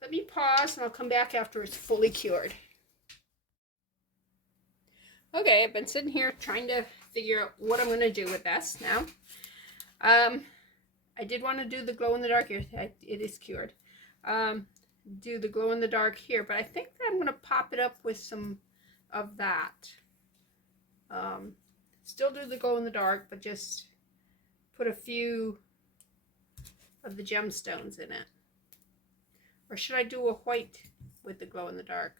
Let me pause and I'll come back after it's fully cured. Okay, I've been sitting here trying to figure out what I'm going to do with this now. I did want to do the glow in the dark here. It is cured. Do the glow in the dark here, but I think that I'm going to pop it up with some of that. Still do the glow in the dark, but just put a few of the gemstones in it. Or should I do a white with the glow in the dark?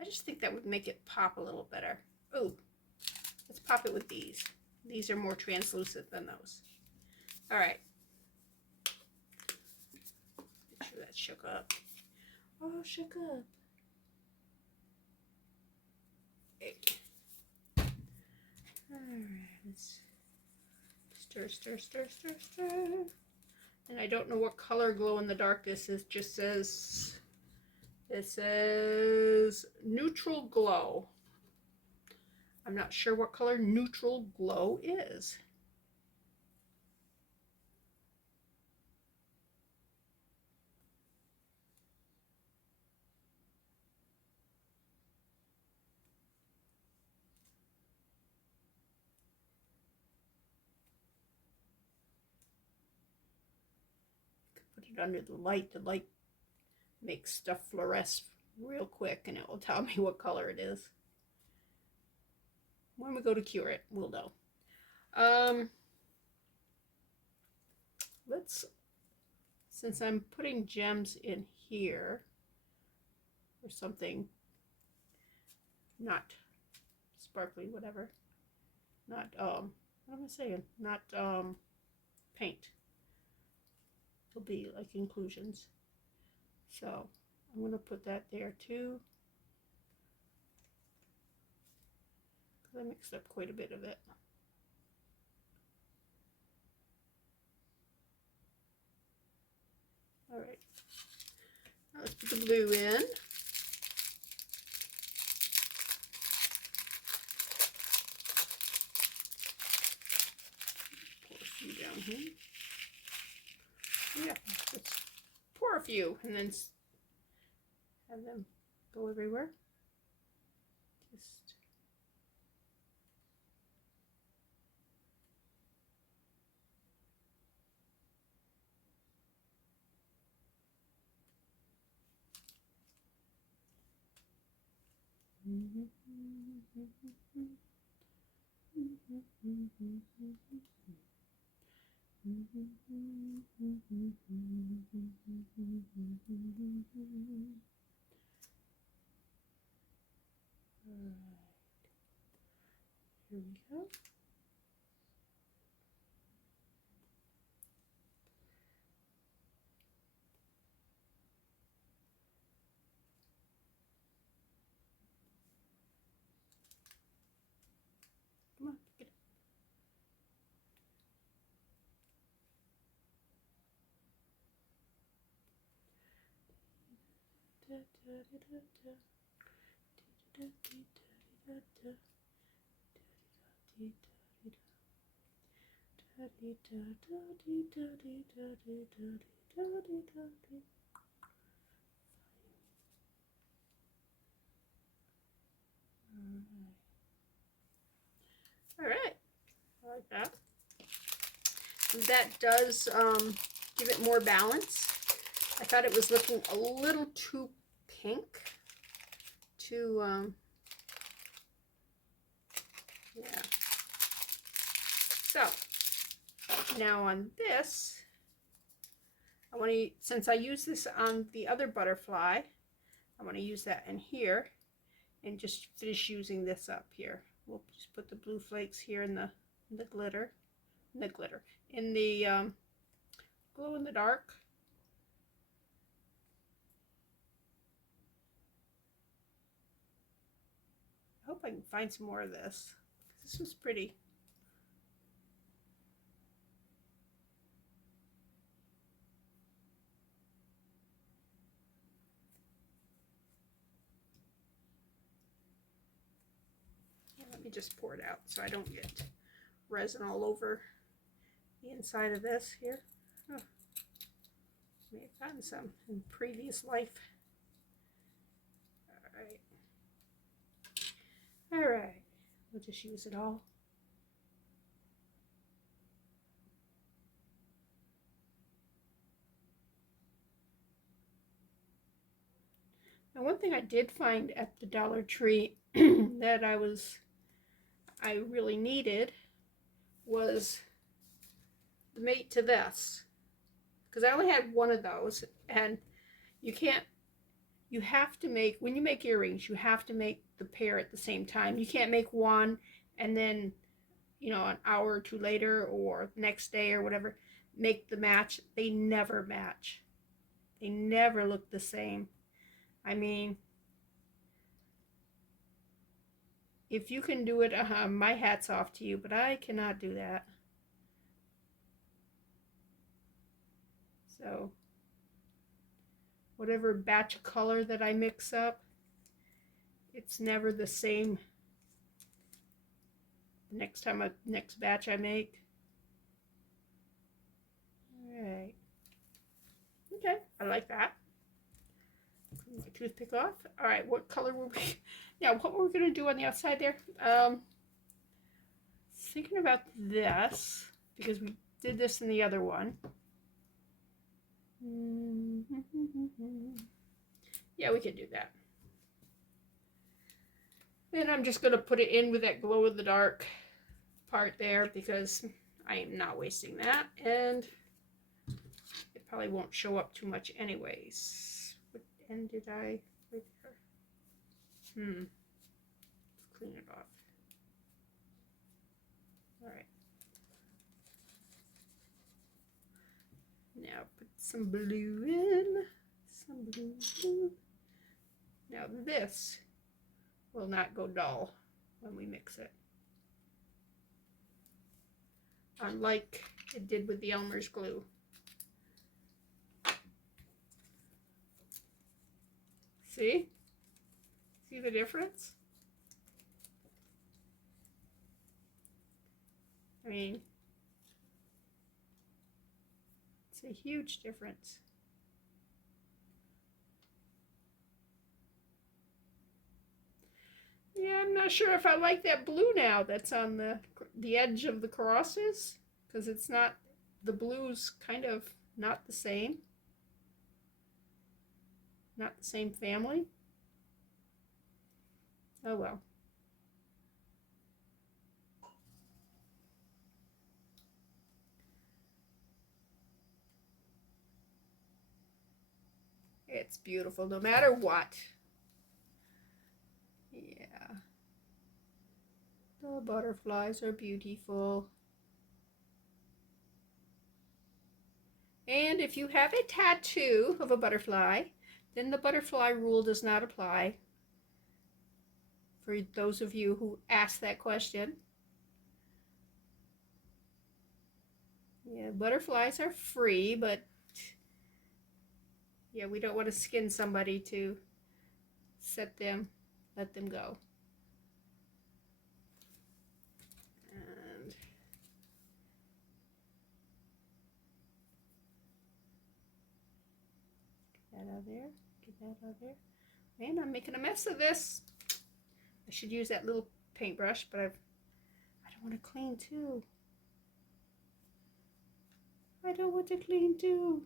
I just think that would make it pop a little better. Oh, let's pop it with these. These are more translucent than those. All right. Make sure that's shook up. Oh, shook up. Okay. All right, let's stir, stir, stir, stir, stir. And I don't know what color glow in the dark this is. Just says, it says neutral glow. I'm not sure what color neutral glow is. Put it under the light. The light makes stuff fluoresce real quick and it will tell me what color it is. When we go to cure it, we'll know. Since I'm putting gems in here, or something not sparkly, whatever, not, what am I saying? Not, paint. It'll be like inclusions. So I'm going to put that there too. I mixed up quite a bit of it. All right, now let's put the blue in. Pour a few down here. Yeah, let's pour a few and then have them go everywhere. Just here we go. Come on, get it. All right, I like that. That does give it more balance. I thought it was looking a little too pink. Too, yeah. So, now on this, I want to, since I use this on the other butterfly, I want to use that in here and just finish using this up here. We'll just put the blue flakes here in the glitter, in the glow in the dark. I hope I can find some more of this. This was pretty. Let me just pour it out so I don't get resin all over the inside of this here. Oh, may have gotten some in previous life. All right, we'll just use it all. Now, one thing I did find at the Dollar Tree that I really needed was the mate to this, because I only had one of those, and you have to make, when you make earrings, you have to make the pair at the same time. You can't make one and then, you know, an hour or two later or next day or whatever, make the match. They never match. They never look the same. I mean, if you can do it, my hat's off to you, but I cannot do that. So, whatever batch of color that I mix up, it's never the same next batch I make. All right. Okay, I like that. Put my toothpick off. All right, what color were we? Now, what we're gonna do on the outside there? Thinking about this because we did this in the other one. Yeah, we can do that. And I'm just gonna put it in with that glow in the dark part there because I am not wasting that, and it probably won't show up too much anyways. What end did I? Right there. Let's clean it off. All right. Now put some blue in. Some blue. Now this will not go dull when we mix it, unlike it did with the Elmer's glue. See? See the difference? I mean, it's a huge difference. Yeah, I'm not sure if I like that blue now that's on the edge of the crosses, because it's not, the blue's kind of not the same. Not the same family. Oh well. It's beautiful no matter what. Yeah. The butterflies are beautiful. And if you have a tattoo of a butterfly, then the butterfly rule does not apply. For those of you who asked that question. Yeah, butterflies are free, but Yeah, we don't want to skin somebody to let them go. And get that out of there. Get that out of there. Man, I'm making a mess of this. I should use that little paintbrush, but I don't want to clean too. I don't want to clean too.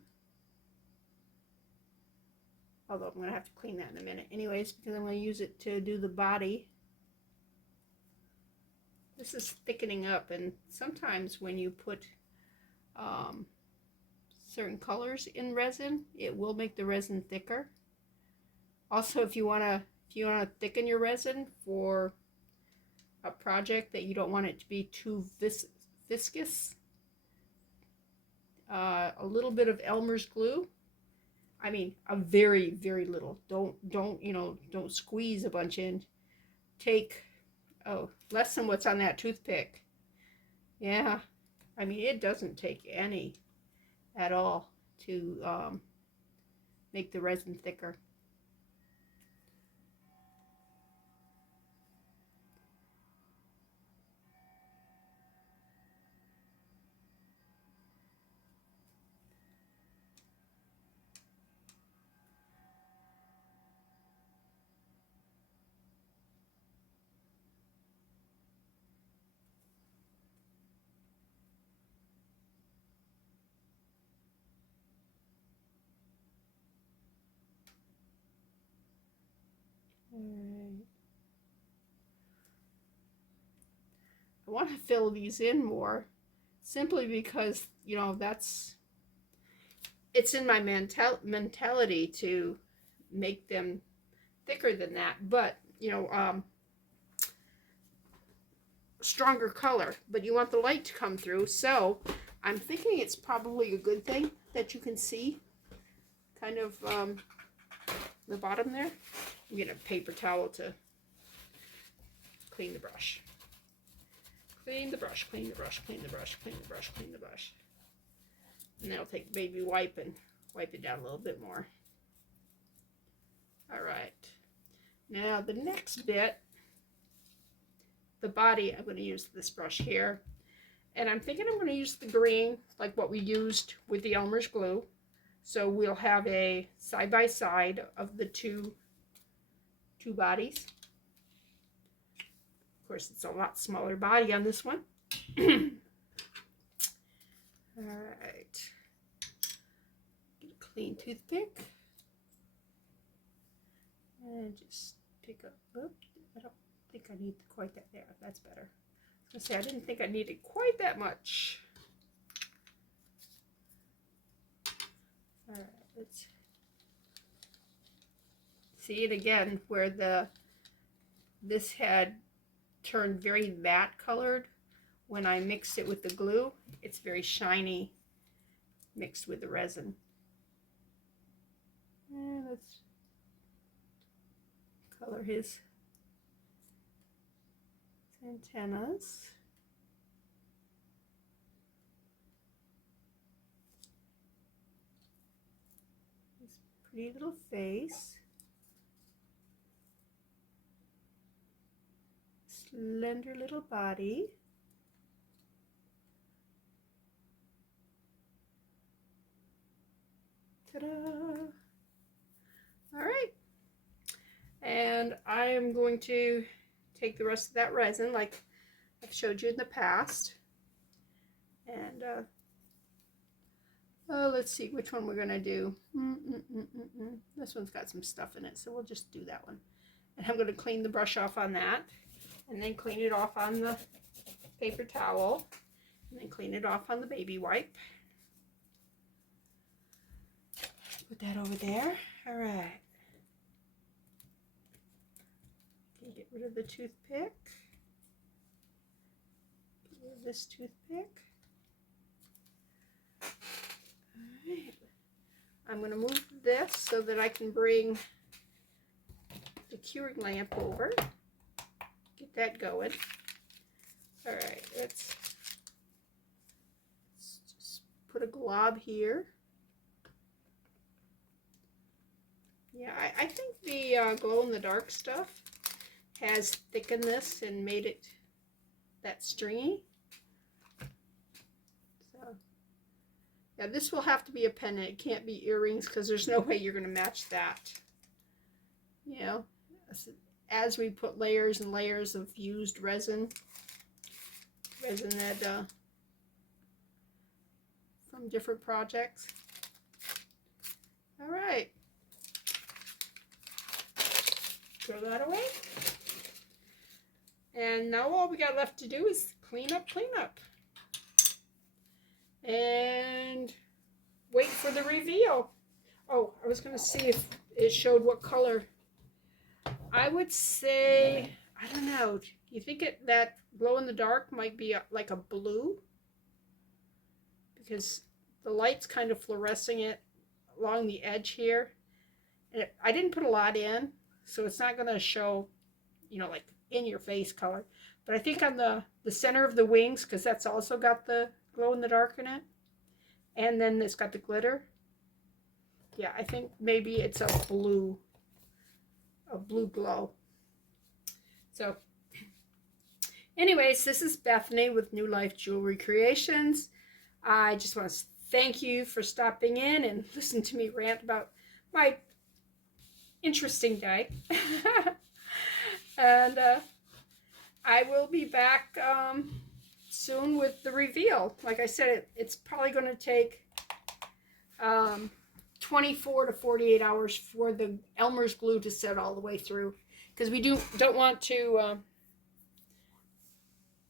Although I'm going to have to clean that in a minute anyways, because I'm going to use it to do the body. This is thickening up, and sometimes when you put certain colors in resin, it will make the resin thicker. Also, if you want to thicken your resin for a project that you don't want it to be too viscous, a little bit of Elmer's glue. I mean, a very, very little. Don't squeeze a bunch in. Take, less than what's on that toothpick. Yeah, I mean, it doesn't take any at all to make the resin thicker. Alright. I want to fill these in more, simply because, it's in my mentality to make them thicker than that, but, stronger color, but you want the light to come through, so I'm thinking it's probably a good thing that you can see kind of the bottom there. I'm getting a paper towel to clean the brush. Clean the brush, clean the brush, clean the brush, clean the brush, clean the brush. And then I'll take the baby wipe and wipe it down a little bit more. Alright. Now the next bit, the body, I'm going to use this brush here. And I'm thinking I'm going to use the green, like what we used with the Elmer's glue. So we'll have a side-by-side of the two bodies. Of course, it's a lot smaller body on this one. Alright. Get a clean toothpick. And just pick up, I don't think I need quite that there. That's better. I was going to say, I didn't think I needed quite that much. Alright, let's see it again, where this had turned very matte colored when I mixed it with the glue. It's very shiny mixed with the resin. And let's color his antennas. His pretty little face. Slender little body. Ta-da! All right. And I am going to take the rest of that resin like I've showed you in the past. And let's see which one we're going to do. This one's got some stuff in it, so we'll just do that one. And I'm going to clean the brush off on that, and then clean it off on the paper towel, and then clean it off on the baby wipe. Put that over there. All right. Get rid of the toothpick. Get rid of this toothpick. Alright. I'm going to move this so that I can bring the curing lamp over. Get that going. Alright, let's just put a glob here. Yeah, I think the glow-in-the-dark stuff has thickened this and made it that stringy. So, yeah, this will have to be a pendant. It can't be earrings because there's no way you're going to match that. You know, as we put layers and layers of used resin that from different projects. All right. Throw that away. And now all we got left to do is clean up. And wait for the reveal. Oh, I was going to see if it showed what color. I would say, I don't know. You think that glow in the dark might be like a blue? Because the light's kind of fluorescing it along the edge here. And I didn't put a lot in, so it's not going to show, you know, like in your face color. But I think on the center of the wings, because that's also got the glow in the dark in it. And then it's got the glitter. Yeah, I think maybe it's a blue glow. So anyways, this is Bethany with New Life Jewelry Creations. I just want to thank you for stopping in and listen to me rant about my interesting day. And I will be back soon with the reveal. Like I said, it's probably going to take 24 to 48 hours for the Elmer's glue to set all the way through, because we don't want to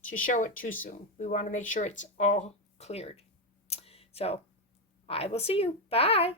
show it too soon. We want to make sure it's all cleared. So I will see you. Bye.